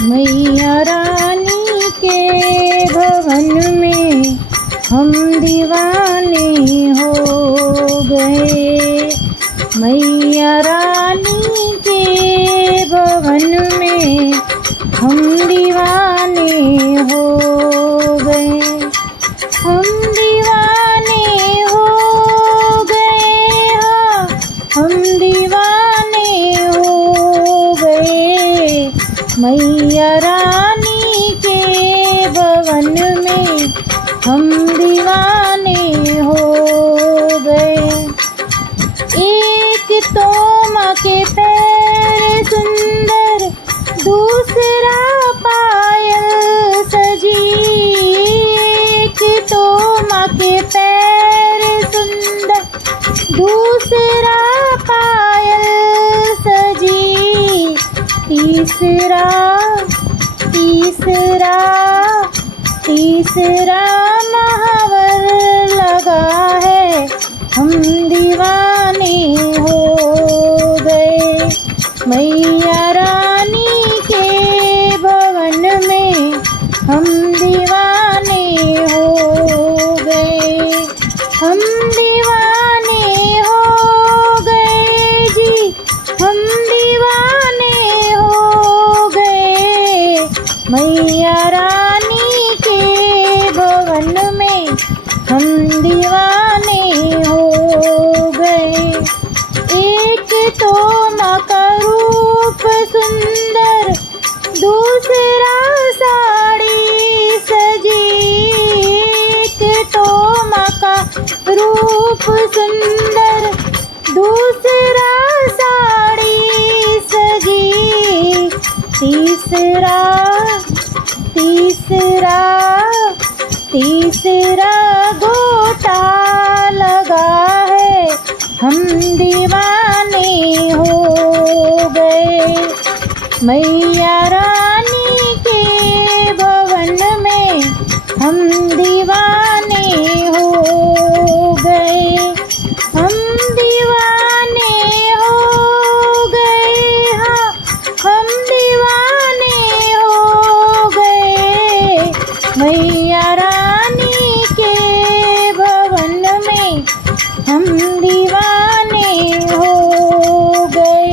मैया रानी के भवन में हम दीवाने हो गए। मैया रानी के भवन में हम दीवाने हो गए। हम दीवाने हो गए, हाँ हम दीवाने हो गए। मैया रानी के भवन में हम दीवाने हो गए। एक तो माँ के पैर सुंदर, दूसरा पायल सजी। एक तो माँ के पैर सुंदर, दूसरा पायल सजी। तीसरा महावर लगा है, हम दीवाने हो गए। मैया रानी के भवन में हम दीवाने हो गए। हम दीवाने हो गए जी, हम दीवाने हो गए। मैया रानी के भवन में हम दीवाने हो गए। एक तो माँ का रूप सुंदर, दूसरा साड़ी सजी। एक तो माँ का रूप सुंदर, दूसरा साड़ी सजी। तीसरा गोटा लगा है, हम दीवाने हो गए। मैया रानी के भवन में हम दीवाने हो गए। हम दीवाने हो गए, हाँ हम दीवाने हो गए। मैया रानी के भवन में हम दीवाने हो गए।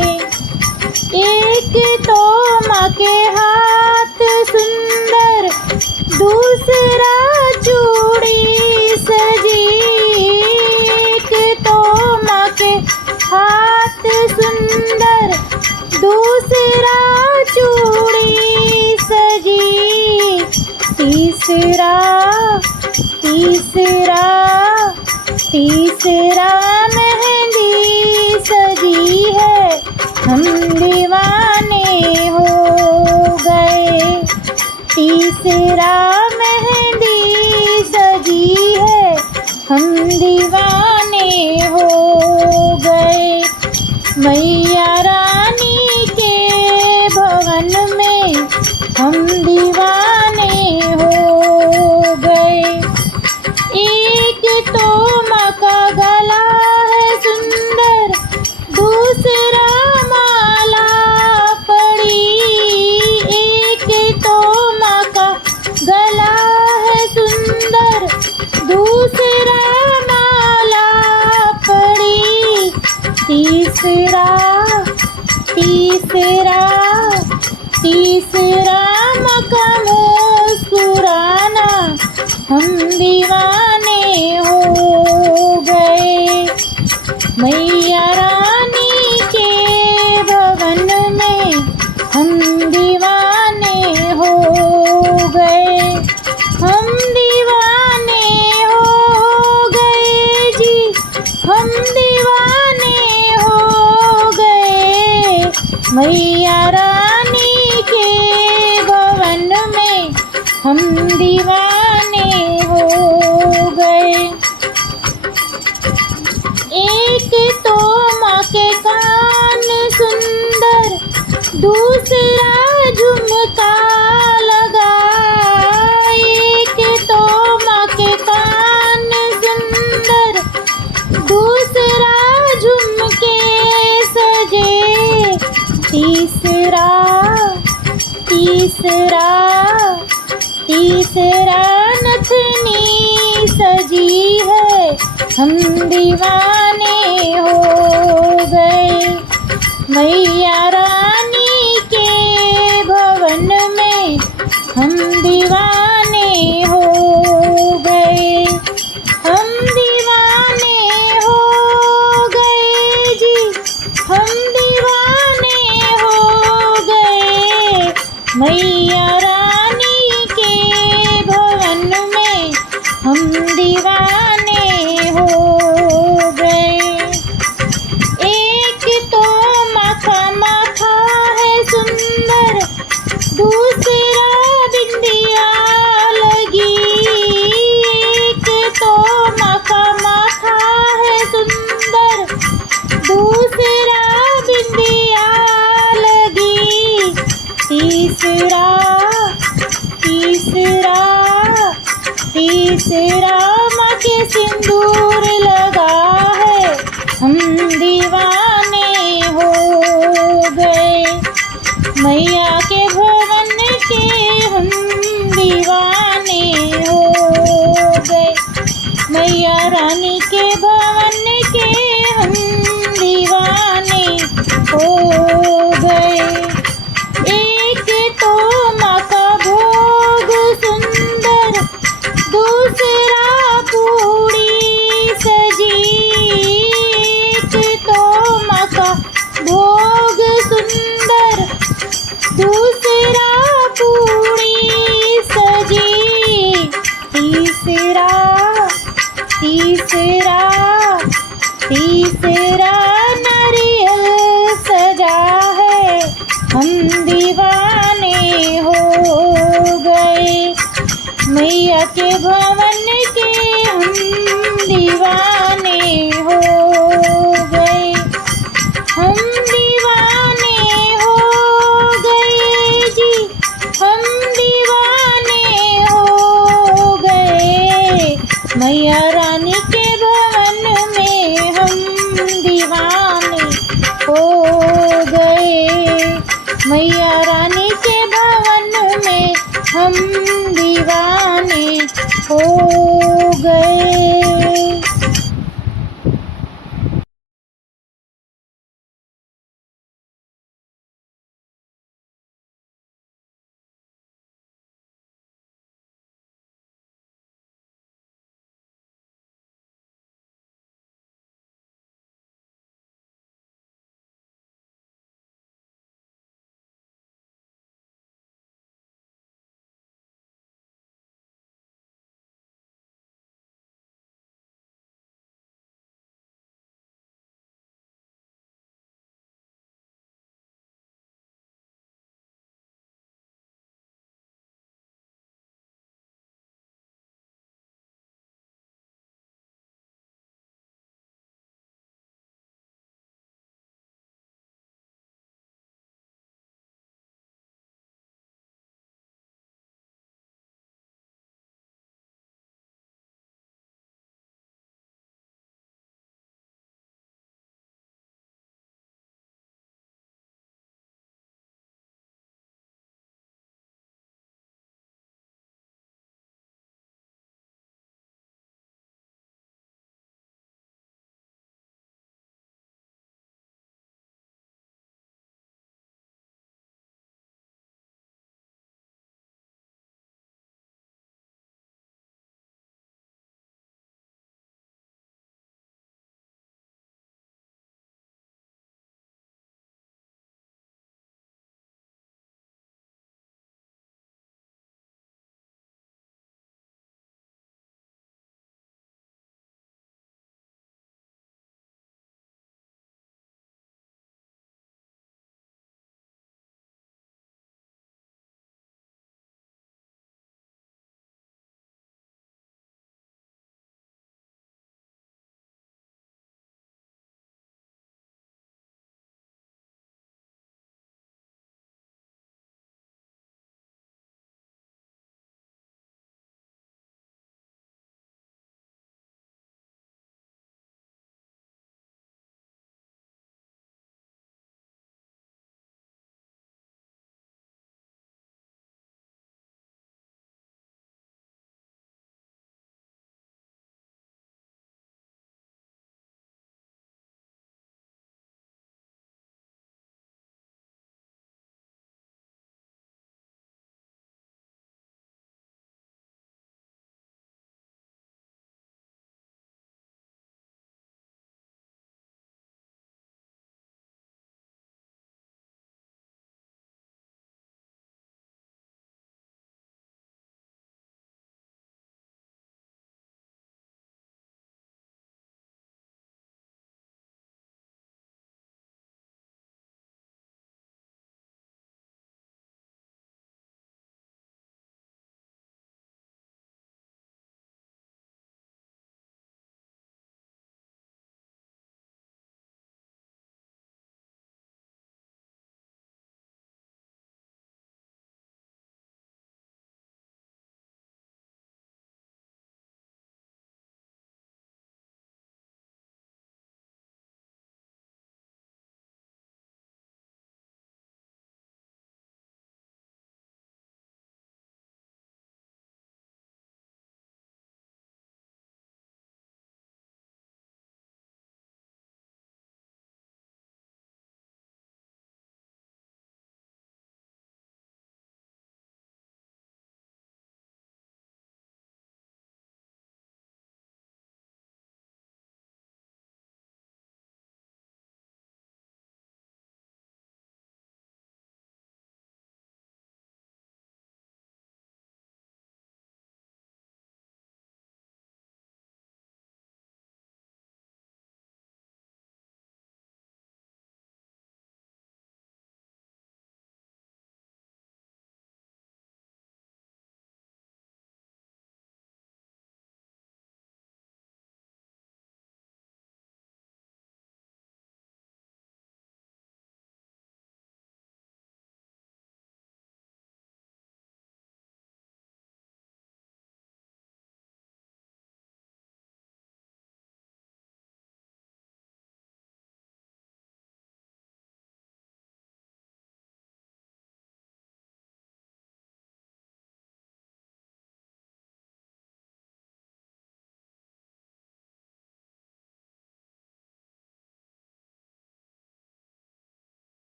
एक तो माँ के हाथ सुंदर, दूसरा चूड़ी सजी। एक तो माँ के हाथ सुंदर, दूसरा चूड़ी सजी। तीसरा मेहंदी सजी है, हम दीवाने हो गए। तीसरा मेहंदी सजी है, हम दीवाने हो गए। मैया रानी के भवन में हम दीवाने हो गए। एक तो माँ का गला है सुंदर, दूसरा माला पड़ी। एक तो माँ का गला है सुंदर, दूसरा माला पड़ी। तीसरा माँ का मुस्कुराना, हम दीवाने हो गए। मैया रानी के भवन में हम दीवाने हो गए। हम दीवाने हो गए जी, हम दीवाने हो गए। मैया रानी के भवन में हम दीवाने हो गए। एक तो माँ के कान सुंदर, दूसरा झुमका लगा। एक तो माँ के कान सुंदर, दूसरा झुमके सजे। तीसरा तीसरा तीसरा नथनी सजी है, हम दीवाने हो गए। मैया रानी के भवन में हम दीवाने हो गए। हम दीवाने हो गए जी, हम दीवाने हो गए। मैया रानी के भवन में हम दीवाने हो गए। एक तो माथा माथा है सुंदर, दूसरा बिंदिया लगी। एक तो माथा माथा है सुंदर, दूसरा बिंदिया लगी। तीसरा तीसरा तीसरा माँ के सिंदूर लगा है, हम दीवाने हो गए। मैया के भवन के हम दीवाने हो गए। मैया रानी के भवन के हम दीवाने हो गए। एक तो माँ का भोग सुंदर, दूसरा पूरी सजी। एक तो माँ का भोग सुंदर, दूसरा पूरी सजी। तीसरा तीसरा तीसरा नारियल सजा है, हम दीवाने हो गए। मैया के भवन के हम दीवाने हो गए। हम दीवाने हो गए जी, हम दीवाने हो गए। मैया रानी के भवन में हम दीवाने हो गए। मैया रानी के भवन में हम दीवाने हो गए।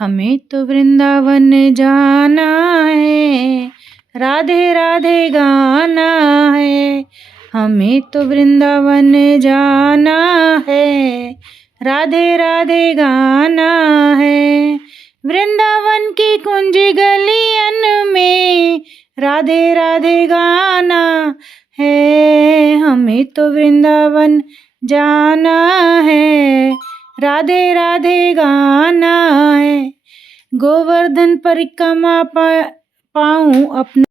हमें तो वृंदावन जाना है, राधे राधे गाना है। हमें तो वृंदावन जाना है, राधे राधे गाना है। वृंदावन की कुंज गलियन में राधे राधे गाना है। हमें तो वृंदावन जाना है, राधे राधे गाना है। गोवर्धन परिक्रमा पाऊं अपना